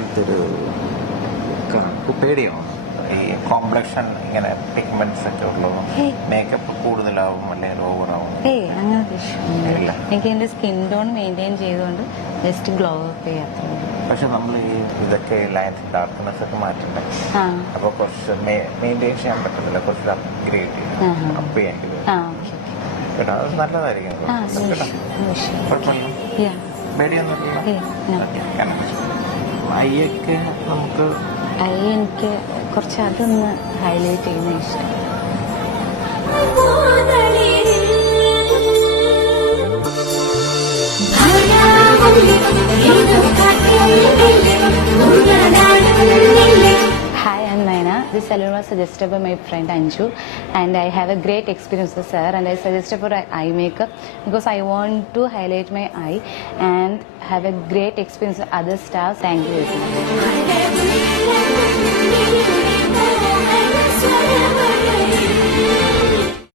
അങ്ങനത്തെ ഒരു പേടിയാവും ഈ കോംപ്ലക്ഷൻ ഇങ്ങനെ പിഗ്മെന്റ്സ് ഒക്കെ ഉള്ളതും മേക്കപ്പ് കൂടുതലാവും അല്ലെങ്കിൽ ഓവറാവും? അങ്ങനത്തെ ഇഷ്യൂല്ല. എനിക്ക് എന്റെ സ്കിൻ ടോൺ മെയിൻറ്റെയിൻ ചെയ്തുകൊണ്ട് ജസ്റ്റ് ഗ്ലോ അപ്പ് ചെയ്യാത്ത. പക്ഷെ നമ്മൾ ഈ ഇതൊക്കെ ലൈൻസ് ഡാർക്ക്നെസ് ഒക്കെ മാറ്റണ്ടേ? അപ്പൊ കുറച്ച് മെയിൻറ്റെയിൻ ചെയ്യാൻ പറ്റുന്നില്ല, കുറച്ച് അപ്ഗ്രേഡ് ചെയ്യും, അപ്പ് ചെയ്യേണ്ടി വരും. കേട്ടോ, അത് നല്ലതായിരിക്കും. കുഴപ്പമില്ല, പേടിയൊന്നുമില്ല. അയ്യൊക്കെ നമുക്ക് എനിക്ക് കുറച്ച് അതൊന്ന് ഹൈലൈറ്റ് ചെയ്യുന്ന ഇഷ്ടം. Hi, I'm Naina. This salon was suggested by my friend Anju, and I have a great experience with her, and I suggested for eye makeup because I want to highlight my eye and have a great experience with other staff. Thank you.